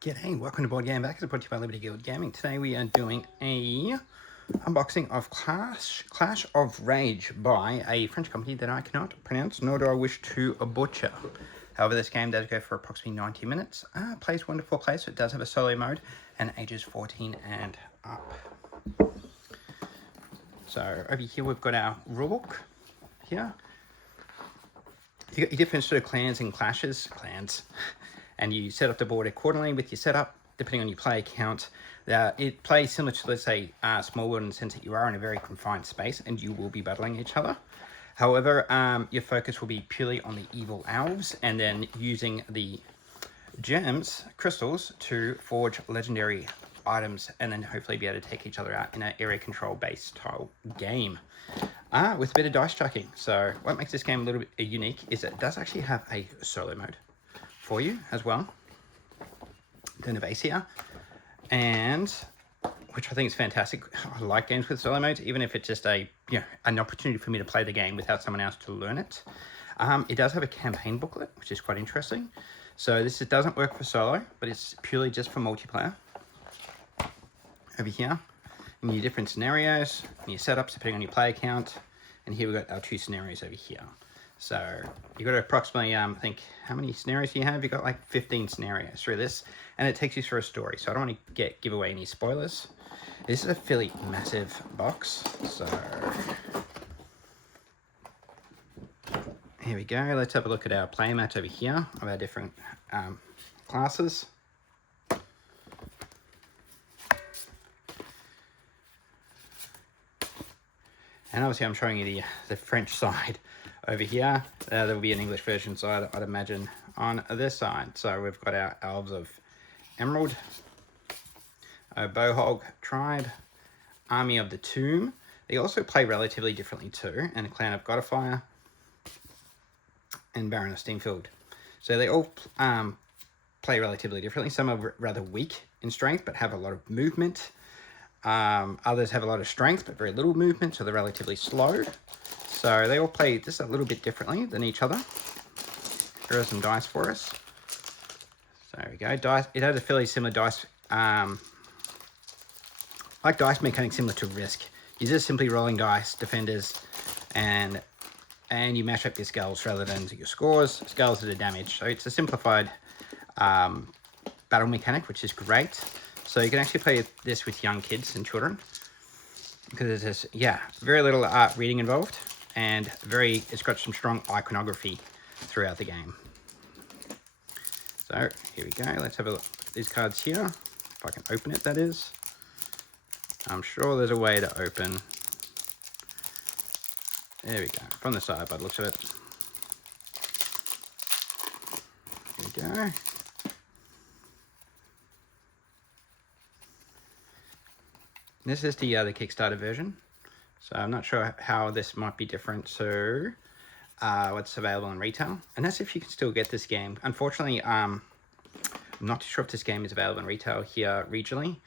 G'day, welcome to Board Game Back. It's brought to you by Liberty Guild Gaming. Today we are doing a unboxing of Clash of Rage by a French company that I cannot pronounce, nor do I wish to butcher. However, this game does go for approximately 90 minutes. Plays 1 to 4 players, so it does have a solo mode, and ages 14 and up. So over here we've got our rulebook here. You got your different sort of clans and clans. And you set up the board accordingly with your setup, depending on your player count. It plays similar to, let's say, Small World in the sense that you are in a very confined space and you will be battling each other. However, your focus will be purely on the evil elves and then using the gems, crystals, to forge legendary items and then hopefully be able to take each other out in an area control based style game. With a bit of dice chucking. So what makes this game a little bit unique is that it does actually have a solo mode for you as well. Then a base here, and which I think is fantastic. I like games with solo modes, even if it's just an opportunity for me to play the game without someone else to learn it. It does have a campaign booklet, which is quite interesting. So this doesn't work for solo, but it's purely just for multiplayer. Over here, in your different scenarios, and your setups depending on your player count, and here we've got our 2 scenarios over here. So you've got approximately, I think, how many scenarios do you have? You've got like 15 scenarios through this, and it takes you through a story. So I don't want to give away any spoilers. This is a fairly massive box. So here we go. Let's have a look at our player mat over here of our different classes. And obviously I'm showing you the French side over here. There will be an English version side, I'd imagine, on this side. So we've got our Elves of Emerald, Bohog Tribe, Army of the Tomb. They also play relatively differently too, and Clan of Godfire, and Baron of Steenfield. So they all play relatively differently. Some are rather weak in strength, but have a lot of movement. Others have a lot of strength, but very little movement, so they're relatively slow. So they all play just a little bit differently than each other. Here are some dice for us. So there we go. Dice. It has a fairly similar dice, like dice mechanics similar to Risk. You're just simply rolling dice, defenders, and you mash up your skulls rather than your scores. Skulls are the damage. So it's a simplified battle mechanic, which is great. So you can actually play this with young kids and children because there's very little reading involved, and it's got some strong iconography throughout the game. So here we go. Let's have a look at these cards here. If I can open it, that is. I'm sure there's a way to open. There we go. From the side by the looks of it. Here we go. This is the Kickstarter version, so I'm not sure how this might be different to what's available in retail, and that's if you can still get this game. Unfortunately, I'm not too sure if this game is available in retail here regionally,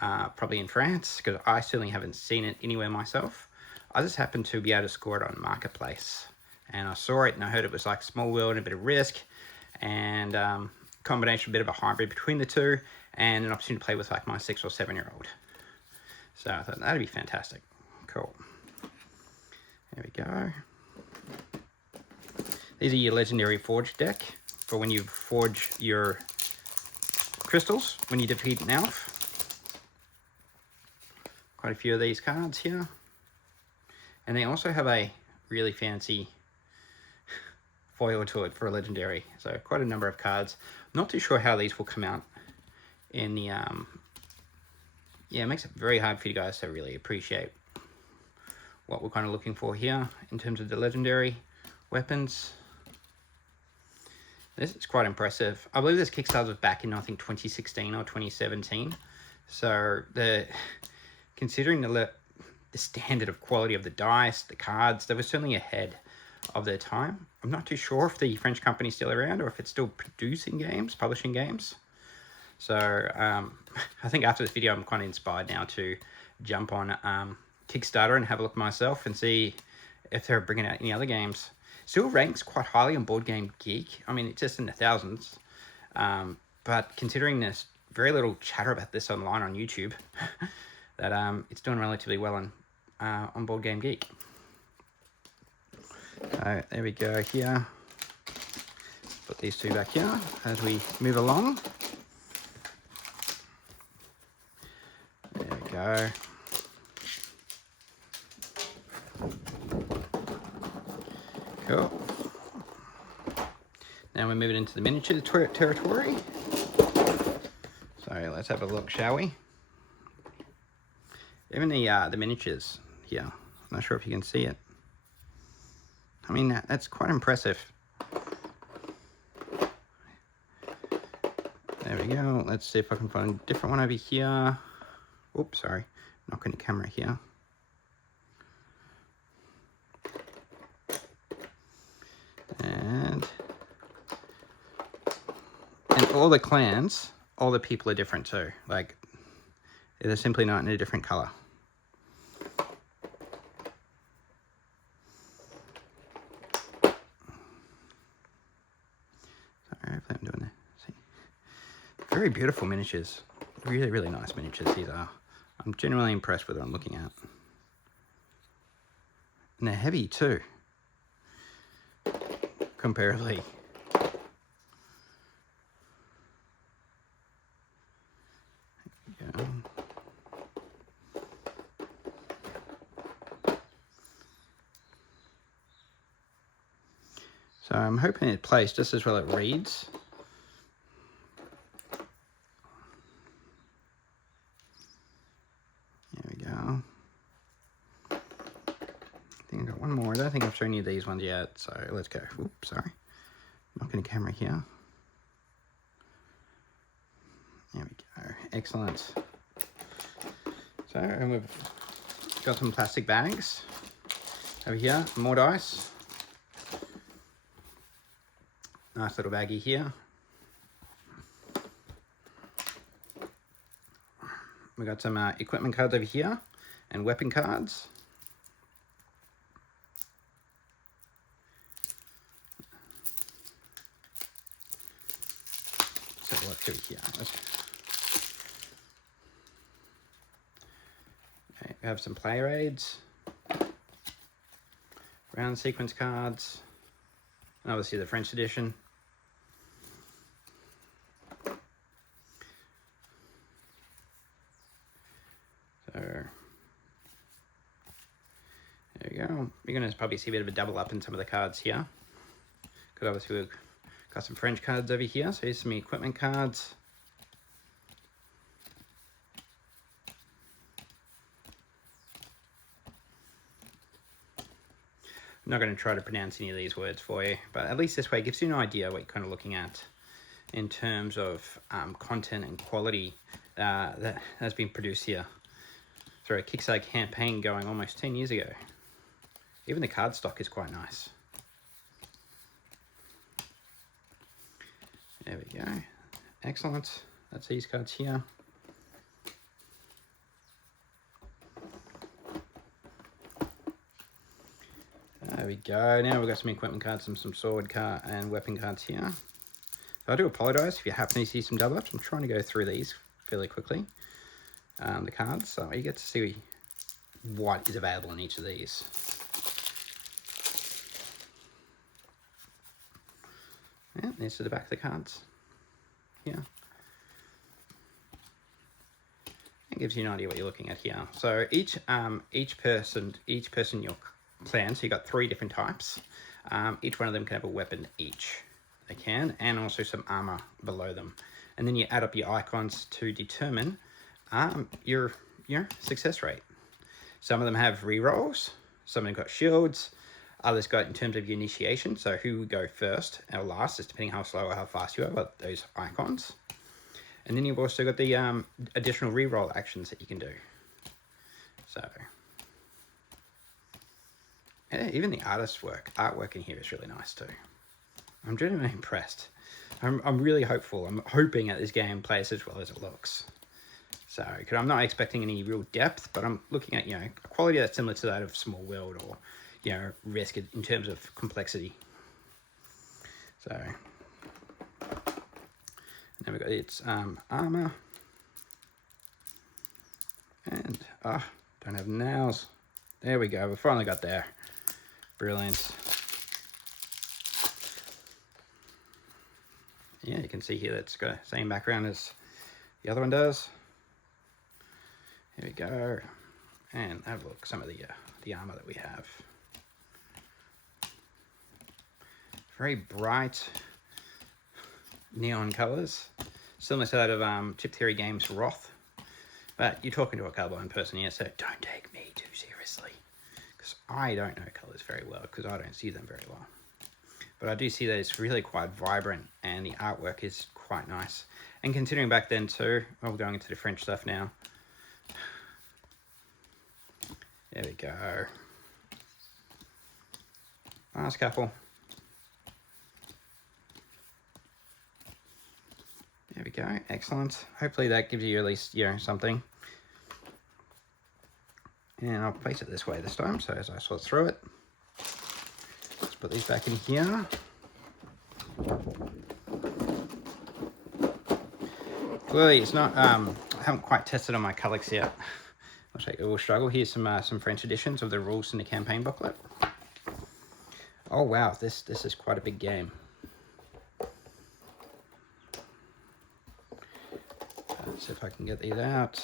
probably in France, because I certainly haven't seen it anywhere myself. I just happened to be able to score it on Marketplace, and I saw it and I heard it was like Small World and a bit of Risk, and combination, a bit of a hybrid between the two, and an opportunity to play with like my 6 or 7-year-old. So I thought that'd be fantastic. Cool. There we go. These are your legendary forge deck for when you forge your crystals when you defeat an elf. Quite a few of these cards here. And they also have a really fancy foil to it for a legendary. So quite a number of cards. Not too sure how these will come out in the it makes it very hard for you guys to really appreciate what we're kind of looking for here in terms of the legendary weapons. This is quite impressive. I believe this Kickstarter was back in, I think, 2016 or 2017. So considering the standard of quality of the dice, the cards, they were certainly ahead of their time. I'm not too sure if the French company's still around or if it's still producing games, publishing games. So I think after this video, I'm kind of inspired now to jump on Kickstarter and have a look myself and see if they're bringing out any other games. Still ranks quite highly on Board Game Geek. I mean, it's just in the thousands. But considering this very little chatter about this online on YouTube. That it's doing relatively well on Board Game Geek. So there we go here. Put these two back here as we move along. There we go. Cool. Now we're moving into the miniature territory. So let's have a look, shall we? Even the miniatures here. I'm not sure if you can see it. I mean, that's quite impressive. There we go. Let's see if I can find a different one over here. Oops, sorry. Knocking the camera here. And all the clans, all the people are different too. Like, they're simply not in a different color. Sorry, hopefully I'm doing that. See, very beautiful miniatures. Really, really nice miniatures these are. I'm genuinely impressed with what I'm looking at. And they're heavy too, comparatively. Yeah. So I'm hoping it plays just as well it reads. There we go. I think I got one more. I don't think I've shown you these ones yet, so let's go. Oops, sorry. Knocking the camera here. There we go. Excellent. So, and we've got some plastic bags over here. More dice. Nice little baggie here. We got some equipment cards over here and weapon cards. Let's have a look through here. Okay, we have some player aids, round sequence cards, and obviously the French edition. So there we go. You're going to probably see a bit of a double up in some of the cards here, because obviously we've got some French cards over here. So here's some equipment cards. I'm not going to try to pronounce any of these words for you, but at least this way it gives you an idea what you're kind of looking at in terms of content and quality that has been produced here through a Kickstarter campaign going almost 10 years ago. Even the card stock is quite nice. There we go. Excellent. That's these cards here. There we go. Now we've got some equipment cards and some sword card and weapon cards here. So I do apologise if you happen to see some double ups. I'm trying to go through these fairly quickly. The cards, so you get to see what is available in each of these. Yeah, these are the back of the cards. Yeah. It gives you an idea what you're looking at here. So each person in your clan, so you've got 3 different types. Each one of them can have a weapon each. They can, and also some armor below them. And then you add up your icons to determine your success rate. Some of them have rerolls, some of them got shields, others got in terms of your initiation, so who would go first or last, is depending how slow or how fast you are with those icons. And then you've also got the additional reroll actions that you can do. So yeah, even the artwork in here is really nice too. I'm genuinely impressed. I'm really hopeful. I'm hoping that this game plays as well as it looks. So, because I'm not expecting any real depth, but I'm looking at, a quality that's similar to that of Small World or, Risk in terms of complexity. So, now we've got its armor. Ah, don't have nails. There we go. We finally got there. Brilliant. Yeah, you can see here that's got the same background as the other one does. Here we go. And have a look at some of the armor that we have. Very bright neon colors, similar to that of Chip Theory Games' Roth. But you're talking to a colorblind person here, so don't take me too seriously, because I don't know colors very well, because I don't see them very well. But I do see that it's really quite vibrant, and the artwork is quite nice. And considering back then too, well, we're going into the French stuff now. There we go. Nice couple. There we go, excellent. Hopefully that gives you at least, you know, something. And I'll place it this way this time, so as I sort through it. Let's put these back in here. Clearly it's not, I haven't quite tested on my Calyx yet. Looks like it will struggle. Here's some French editions of the rules in the campaign booklet. Oh wow, this is quite a big game. Let's see if I can get these out.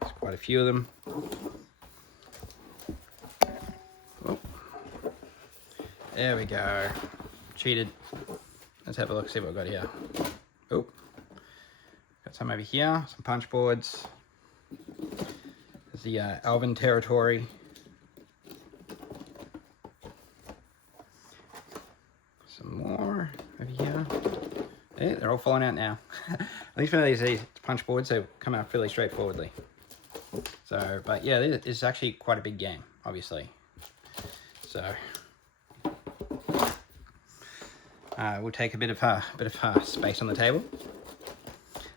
There's quite a few of them. Oh. There we go. Cheated. Let's have a look, see what we've got here. Oh. Got some over here, some punch boards. There's the Elven territory. Some more over here. Yeah, they're all falling out now. At least one of these punch boards, they come out fairly straightforwardly. So, but yeah, this is actually quite a big game, obviously. So, we'll take a bit of space on the table.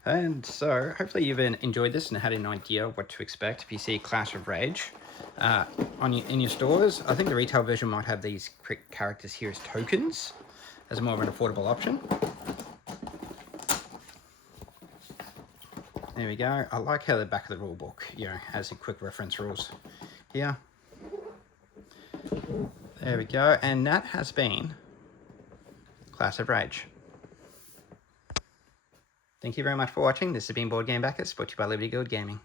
And so, hopefully you've enjoyed this and had an idea what to expect if you see Clash of Rage in your stores. I think the retail version might have these characters here as tokens, as more of an affordable option. There we go. I like how the back of the rule book, you know, has the quick reference rules here. There we go. And that has been Clash of Rage. Thank you very much for watching. This has been Board Game Backers, brought to you by Liberty Guild Gaming.